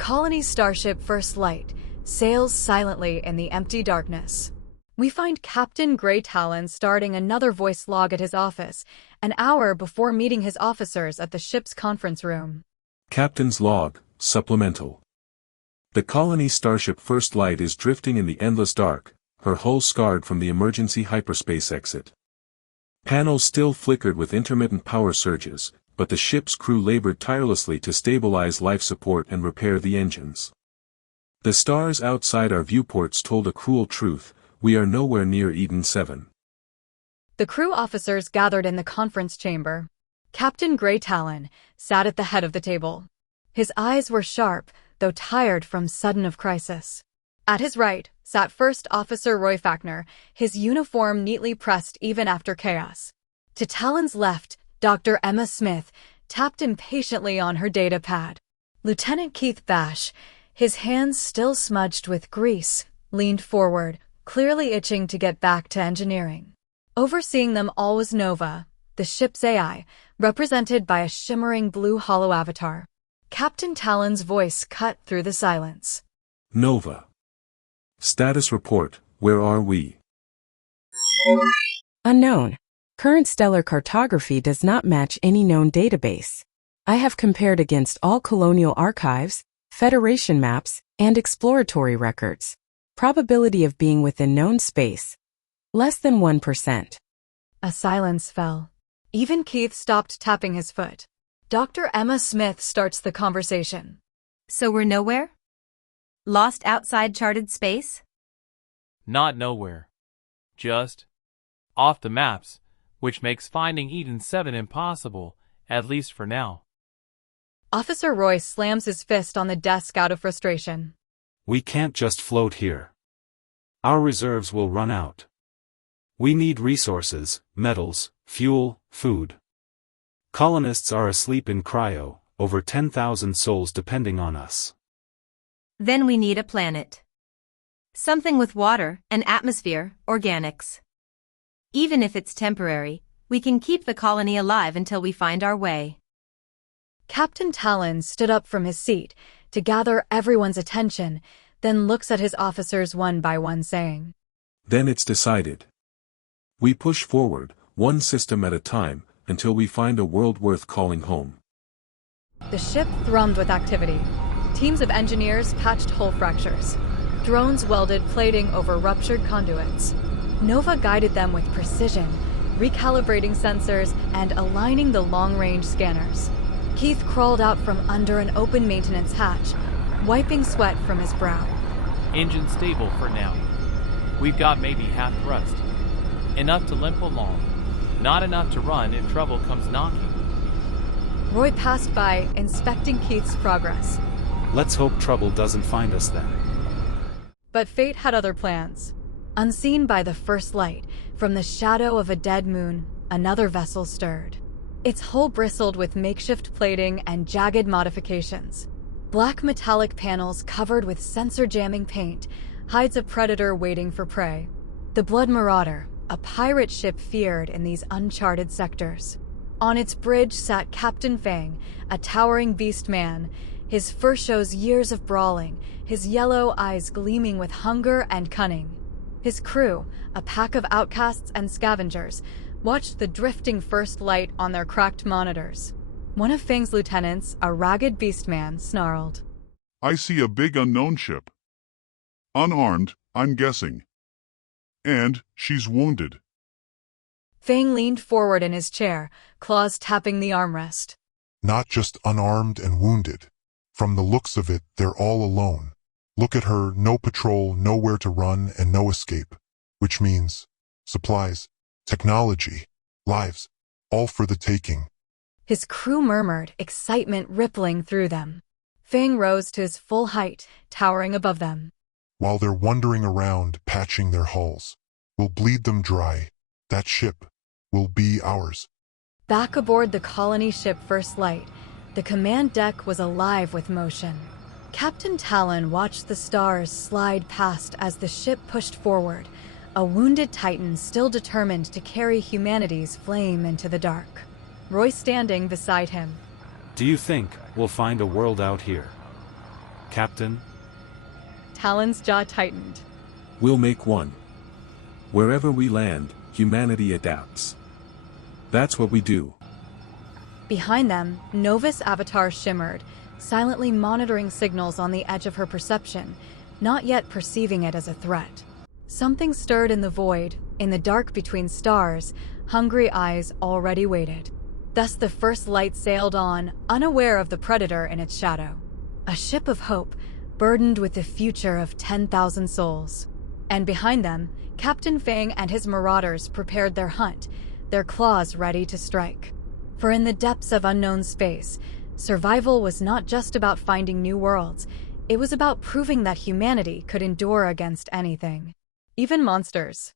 colony's starship First Light sails silently in the empty darkness. We find Captain Grey Talon starting another voice log at his office, an hour before meeting his officers at the ship's conference room. Captain's log, supplemental. The colony starship First Light is drifting in the endless dark, her hull scarred from the emergency hyperspace exit. Panels still flickered with intermittent power surges, but the ship's crew labored tirelessly to stabilize life support and repair the engines. The stars outside our viewports told a cruel truth: we are nowhere near Eden 7. The crew officers gathered in the conference chamber. Captain Grey Talon sat at the head of the table. His eyes were sharp, though tired from sudden of crisis. At his right sat First Officer Roy Fackner, his uniform neatly pressed even after chaos. To Talon's left, Dr. Emma Smith tapped impatiently on her data pad. Lieutenant Keith Bash, his hands still smudged with grease, leaned forward, clearly itching to get back to engineering. Overseeing them all was Nova, the ship's AI, represented by a shimmering blue hollow avatar. Captain Talon's voice cut through the silence. Nova. Status report, where are we? Unknown. Current stellar cartography does not match any known database. I have compared against all colonial archives, Federation maps, and exploratory records. Probability of being within known space: less than 1%. A silence fell. Even Keith stopped tapping his foot. Dr. Emma Smith starts the conversation. So we're nowhere? Lost outside charted space? Not nowhere. Just off the maps, which makes finding Eden 7 impossible, at least for now. Officer Roy slams his fist on the desk out of frustration. We can't just float here. Our reserves will run out. We need resources, metals, fuel, food. Colonists are asleep in cryo, over 10,000 souls depending on us. Then we need a planet. Something with water, an atmosphere, organics. Even if it's temporary, we can keep the colony alive until we find our way. Captain Talon stood up from his seat to gather everyone's attention, then looks at his officers one by one saying, Then it's decided. We push forward, one system at a time, until we find a world worth calling home. The ship thrummed with activity. Teams of engineers patched hull fractures. Drones welded plating over ruptured conduits. Nova guided them with precision, recalibrating sensors and aligning the long-range scanners. Keith crawled out from under an open maintenance hatch, wiping sweat from his brow. Engine stable for now. We've got maybe half thrust. Enough to limp along. Not enough to run if trouble comes knocking. Roy passed by, inspecting Keith's progress. Let's hope trouble doesn't find us then. But fate had other plans. Unseen by the First Light, from the shadow of a dead moon, another vessel stirred. Its hull bristled with makeshift plating and jagged modifications. Black metallic panels covered with sensor-jamming paint hides a predator waiting for prey. The Blood Marauder, a pirate ship feared in these uncharted sectors. On its bridge sat Captain Fang, a towering beast man. His fur shows years of brawling, his yellow eyes gleaming with hunger and cunning. His crew, a pack of outcasts and scavengers, watched the drifting First Light on their cracked monitors. One of Fang's lieutenants, a ragged beast man, snarled. I see a big unknown ship. Unarmed, I'm guessing. And she's wounded. Fang leaned forward in his chair, claws tapping the armrest. Not just unarmed and wounded. From the looks of it, they're all alone. Look at her, no patrol, nowhere to run, and no escape. Which means supplies, technology, lives, all for the taking. His crew murmured, excitement rippling through them. Fang rose to his full height, towering above them. While they're wandering around, patching their hulls, we'll bleed them dry. That ship will be ours. Back aboard the colony ship First Light, the command deck was alive with motion. Captain Talon watched the stars slide past as the ship pushed forward, a wounded Titan still determined to carry humanity's flame into the dark. Roy standing beside him. Do you think we'll find a world out here? Captain? Talon's jaw tightened. We'll make one. Wherever we land, humanity adapts. That's what we do. Behind them, Nova's avatar shimmered, silently monitoring signals on the edge of her perception, not yet perceiving it as a threat. Something stirred in the void, in the dark between stars, hungry eyes already waited. Thus the first light sailed on, unaware of the predator in its shadow. A ship of hope, burdened with the future of 10,000 souls. And behind them, Captain Fang and his marauders prepared their hunt, their claws ready to strike. For in the depths of unknown space, survival was not just about finding new worlds, it was about proving that humanity could endure against anything. Even monsters.